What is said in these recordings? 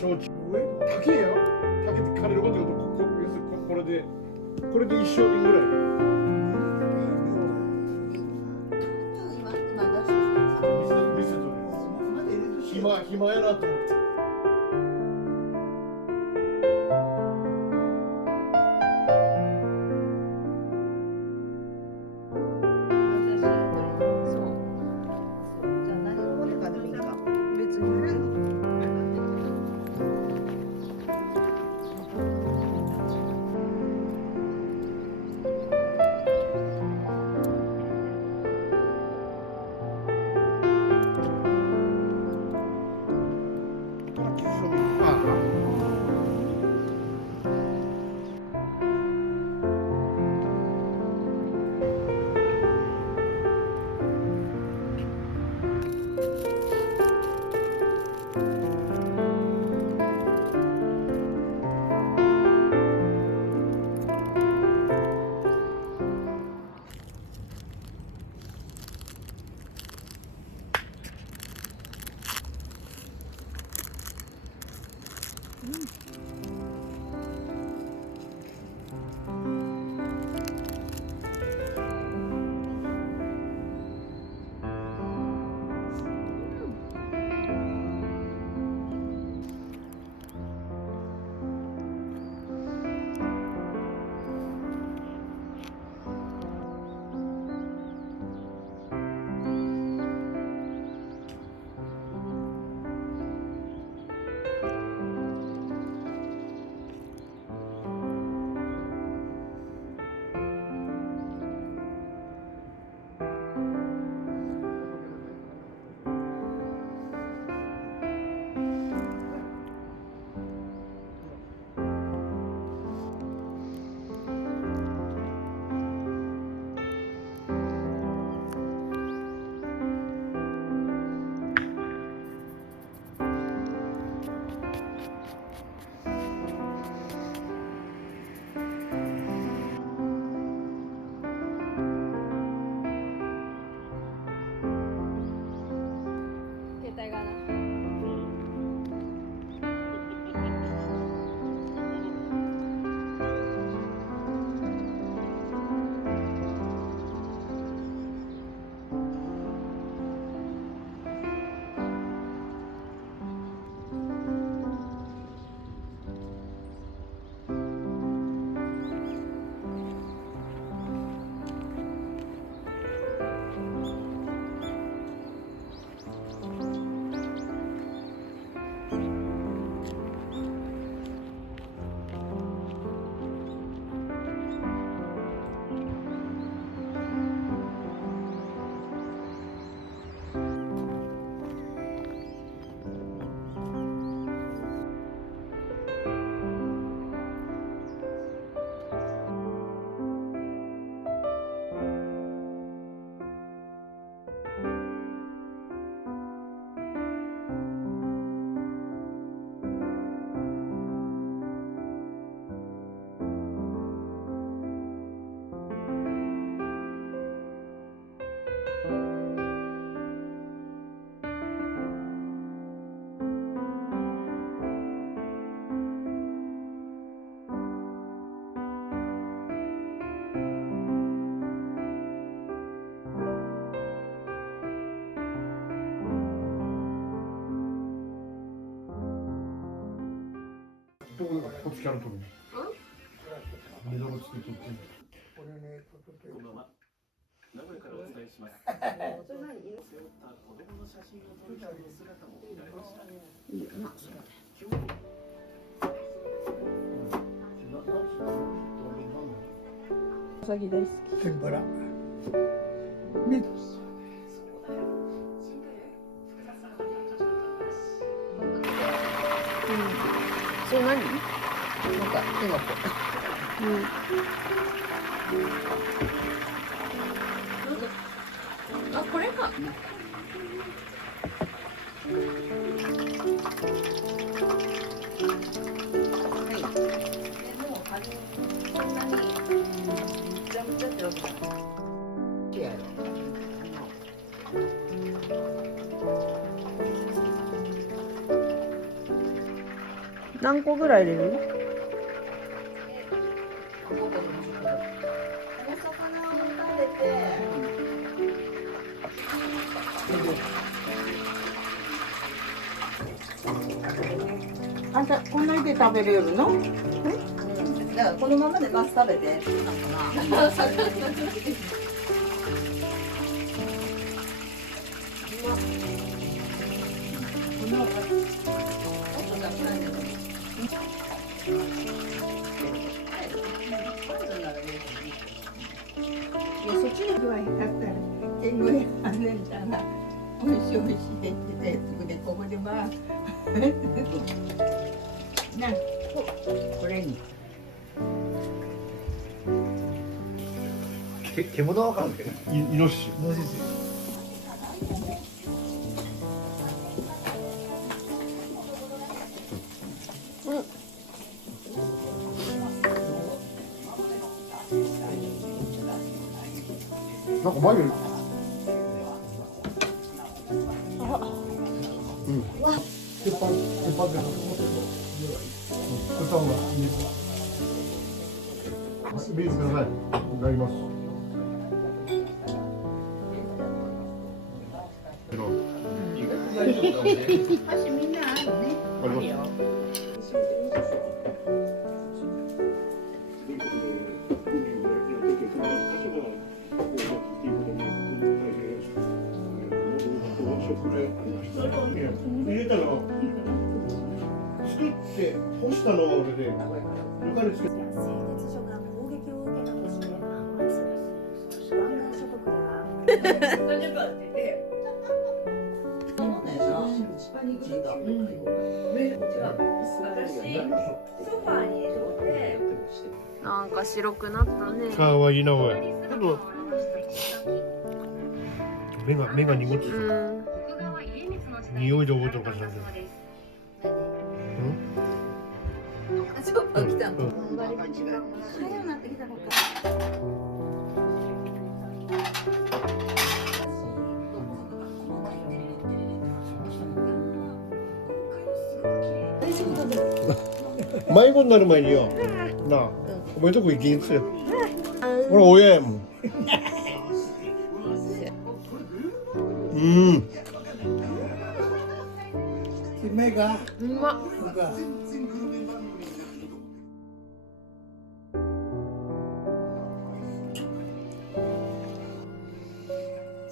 焼酎竹や竹って枯れること言うと要するにこれで一升瓶ぐらい見せとる暇やなと思って。どこがこっちから取るの？二度もつけとって。これね、こんばんは。名古屋からお伝えします。それ何？背負った子供の写真を撮る人の姿も見られました。いいよな、それで。うさぎ大好き。天ぷら。ね。それ何？なんか今こあ、これか。何個ぐらい入れる？お魚を食べて、あんたこんなにで食べれるの？だからこのままでマス食べてってなんかな。いやそっちの具合だったら天狗やあねんたらおいしいおいしいって言っててそこでここでばなこれに獣はわかるけどイノシシなんか眉鉄板で豚は水ください。いただきます。箸みんなあるね。あります。入れたの作って干したのは俺でぬかるつけて製鉄所が攻撃を受けたとして反発。湾岸諸国ではなんか白くなったね。かわいいなおい。ちょっと目が濁ってうる。ん。匂いで覚えてるかしらんけど。チョッパー来たの。迷子になる前によ。なあ、お前んとこ行きにくいよ。俺親やもん。目が。うまっ。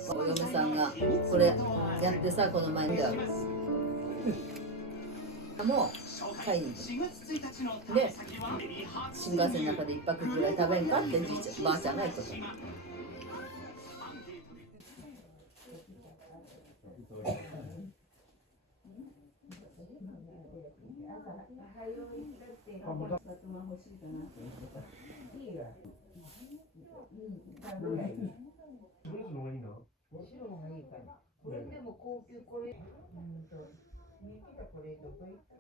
お嫁さんがこれやってさ、この前にもうタイにで新幹線の中で一泊ぐらい食べんかってばあちゃんが言ってた。白のがいいから。これでも高級これ。これどこ行ったっ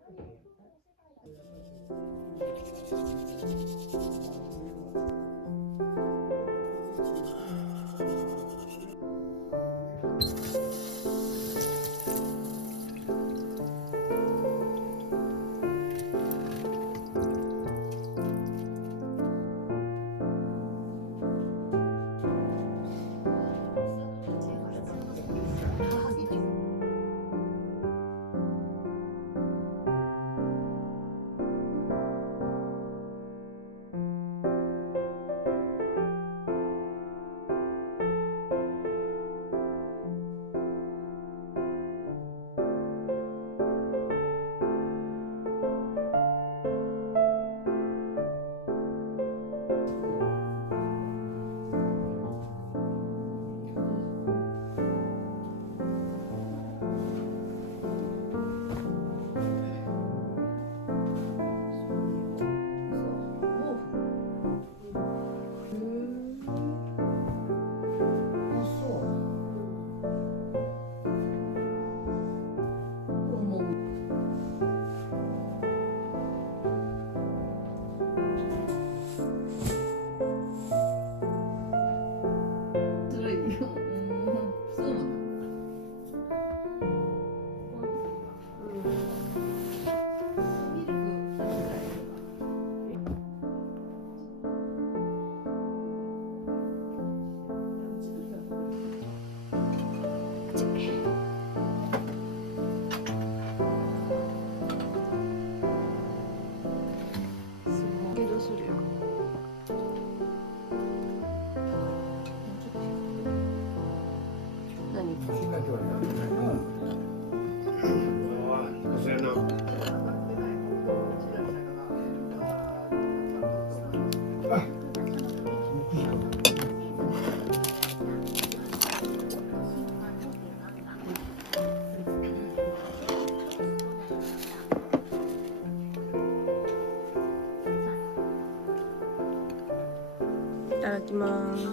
だきま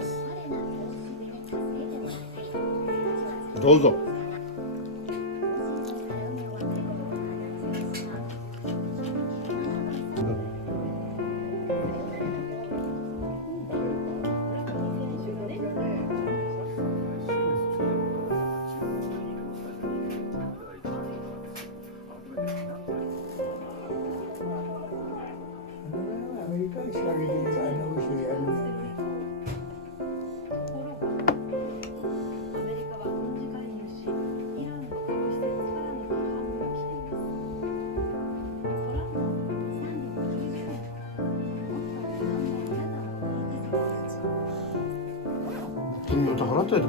す。どうぞ。アメリカに仕掛けて後ろやるんだよね。アメリカは軍事介入し、イランの核施設からの批判も起きています。トランプは390年、君の宝だよ。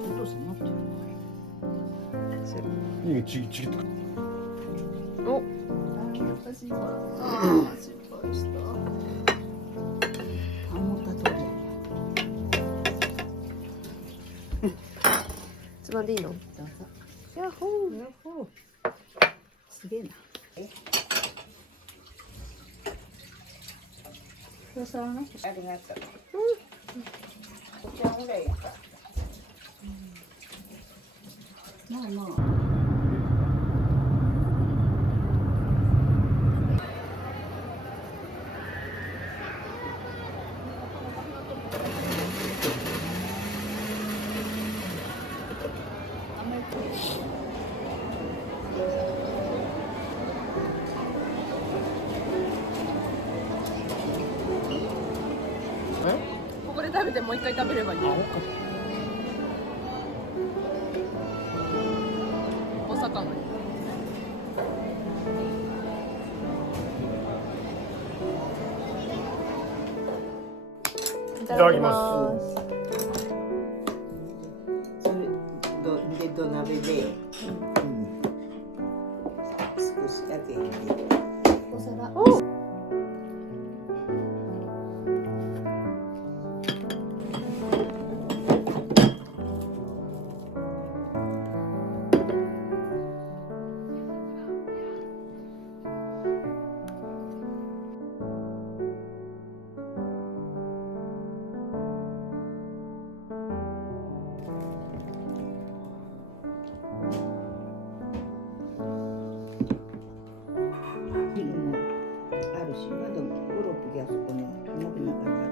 お父さん持ってる。いいよ、ちぎって。お、私は失敗した。思った通り。つまんでいいの？どうぞ。ヤッホー。ヤッホー。すげえな。そうそうね。ありがとう。お茶ぐらいか。まあまあ。ここで食べてもう一回食べればいい。大阪の。いただきます。それで土鍋で、少しだけ入れて。お皿。昼もあるし、まだ5、6時あそこの鍋の中にある。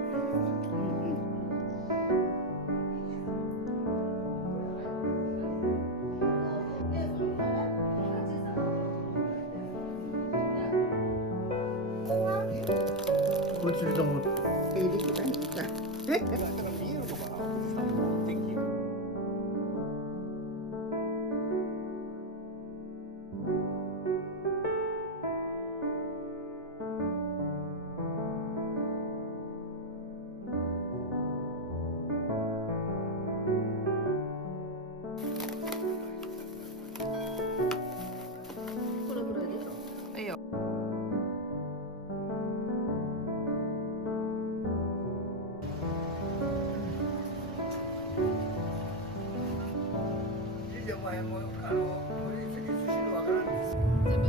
こっちでも。入れてたんですか。これぐらいでしょ。いいよ。お前も、これ、寿司のわからん。全部